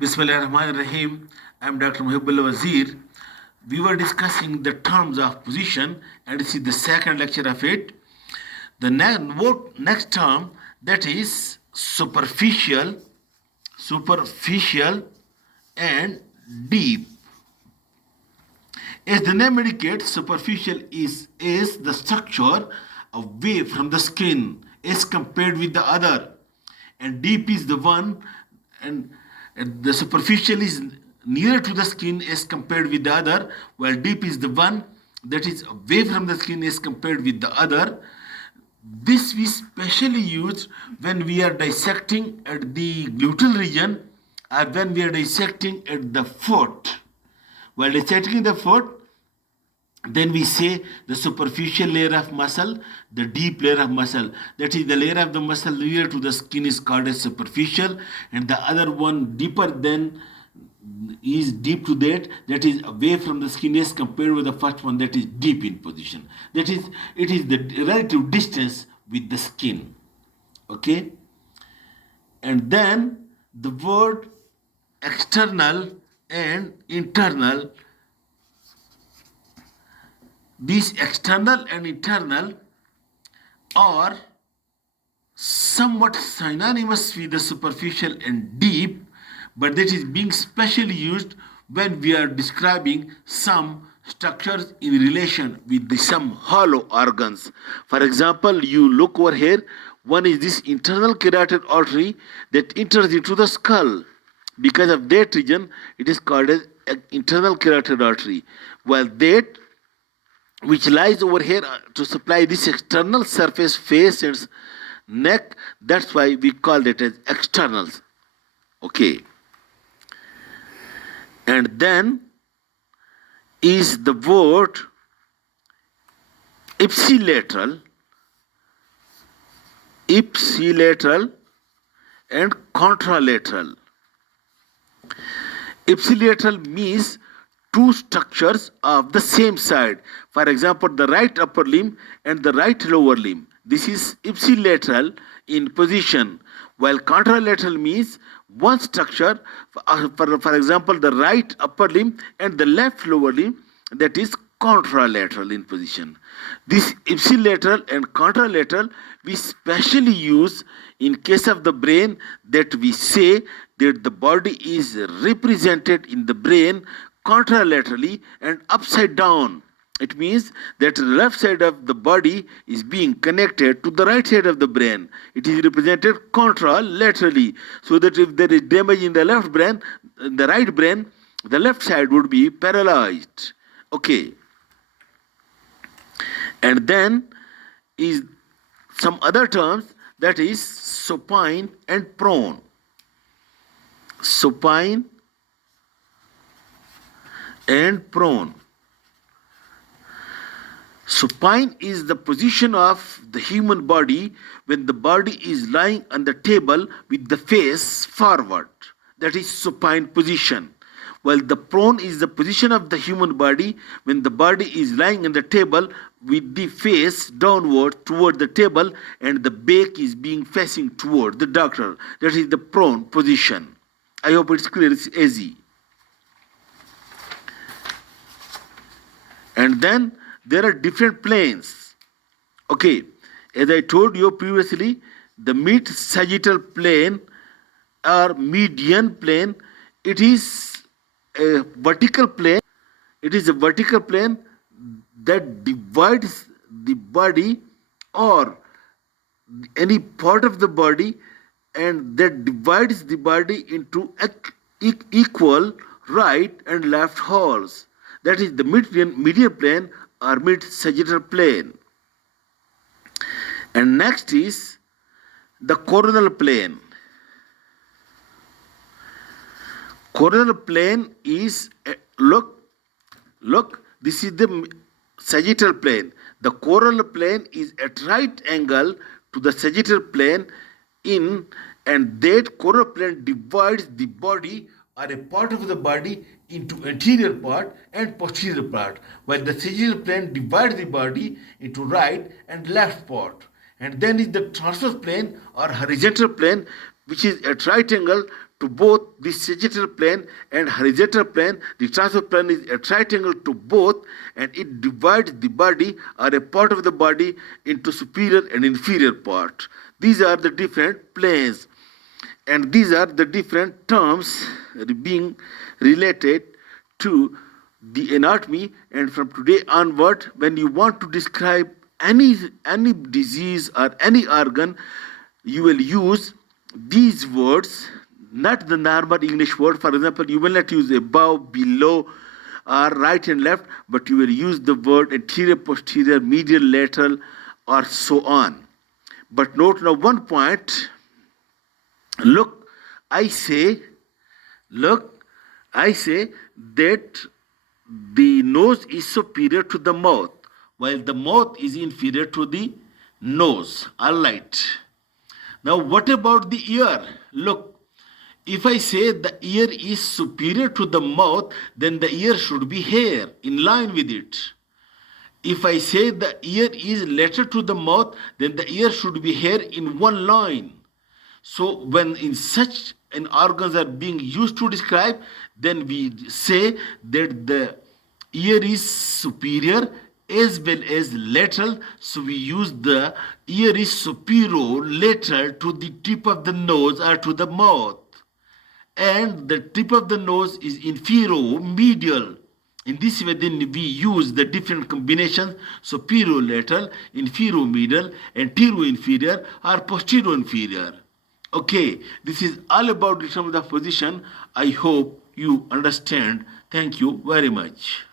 Bismillahirrahmanirrahim. I am Dr. Mohibullah Wazir. We were discussing the terms of position, and this is the second lecture of it. The next term, that is superficial and deep. As the name indicates, superficial is the structure away from the skin as compared with the other, and deep is the one, and the superficial is nearer to the skin as compared with the other, while deep is the one that is away from the skin as compared with the other. This we specially use when we are dissecting at the gluteal region or when we are dissecting at the foot. While dissecting the foot, then we say the superficial layer of muscle, the deep layer of muscle. That is, the layer of the muscle near to the skin is called as superficial, and the other one deeper than is deep to that is away from the skin as compared with the first one that is deep in position. That is, it is the relative distance with the skin. Okay? And then the word external and internal. These external and internal are somewhat synonymous with the superficial and deep, but that is being specially used when we are describing some structures in relation with some hollow organs. For example, you look over here, one is this internal carotid artery that enters into the skull. Because of that region, it is called as internal carotid artery, while that which lies over here to supply this external surface, face and neck, that's why we call it as externals. Okay. And then is the word ipsilateral and contralateral. Ipsilateral means two structures of the same side. For example, the right upper limb and the right lower limb. This is ipsilateral in position, while contralateral means one structure, for example, the right upper limb and the left lower limb, that is contralateral in position. This ipsilateral and contralateral we specially use in case of the brain, that we say that the body is represented in the brain contralaterally and upside down. It means that the left side of the body is being connected to the right side of the brain. It is represented contralaterally, so that if there is damage in the left brain, the right brain, the left side would be paralyzed. Okay. And then is some other terms, that is supine and prone. Supine and prone. Supine is the position of the human body when the body is lying on the table with the face forward. That is supine position. While the prone is the position of the human body when the body is lying on the table with the face downward toward the table and the back is being facing toward the doctor. That is the prone position. I hope it's clear, it's easy. And then there are different planes. Okay, as I told you previously, the mid-sagittal plane or median plane, it is a vertical plane. It is a vertical plane that divides the body or any part of the body, and that divides the body into equal right and left halves. That is the median plane or mid-sagittal plane. And next is the coronal plane. Coronal plane is, look, this is the sagittal plane. The coronal plane is at right angle to the sagittal plane and that coronal plane divides the body or a part of the body into anterior part and posterior part, while the sagittal plane divides the body into right and left part. And then is the transverse plane or horizontal plane, which is at right angle to both the sagittal plane and horizontal plane. The transverse plane is a triangle to both, and it divides the body or a part of the body into superior and inferior part. These are the different planes, and these are the different terms being related to the anatomy. And from today onward, when you want to describe any disease or any organ, you will use these words, not the normal English word. For example, you will not use above, below, or right and left, but you will use the word anterior, posterior, medial, lateral, or so on. But note now one point. Look, I say that the nose is superior to the mouth, while the mouth is inferior to the nose. All right. Now, what about the ear? Look, if I say the ear is superior to the mouth, then the ear should be here, in line with it. If I say the ear is lateral to the mouth, then the ear should be here in one line. So when in such an organs are being used to describe, then we say that the ear is superior as well as lateral. So we use the ear is superior lateral to the tip of the nose or to the mouth, and the tip of the nose is inferior medial. In this way, then we use the different combinations: superior lateral, inferior medial, anterior inferior, or posterior inferior. Okay, this is all about determining the position. I hope you understand. Thank you very much.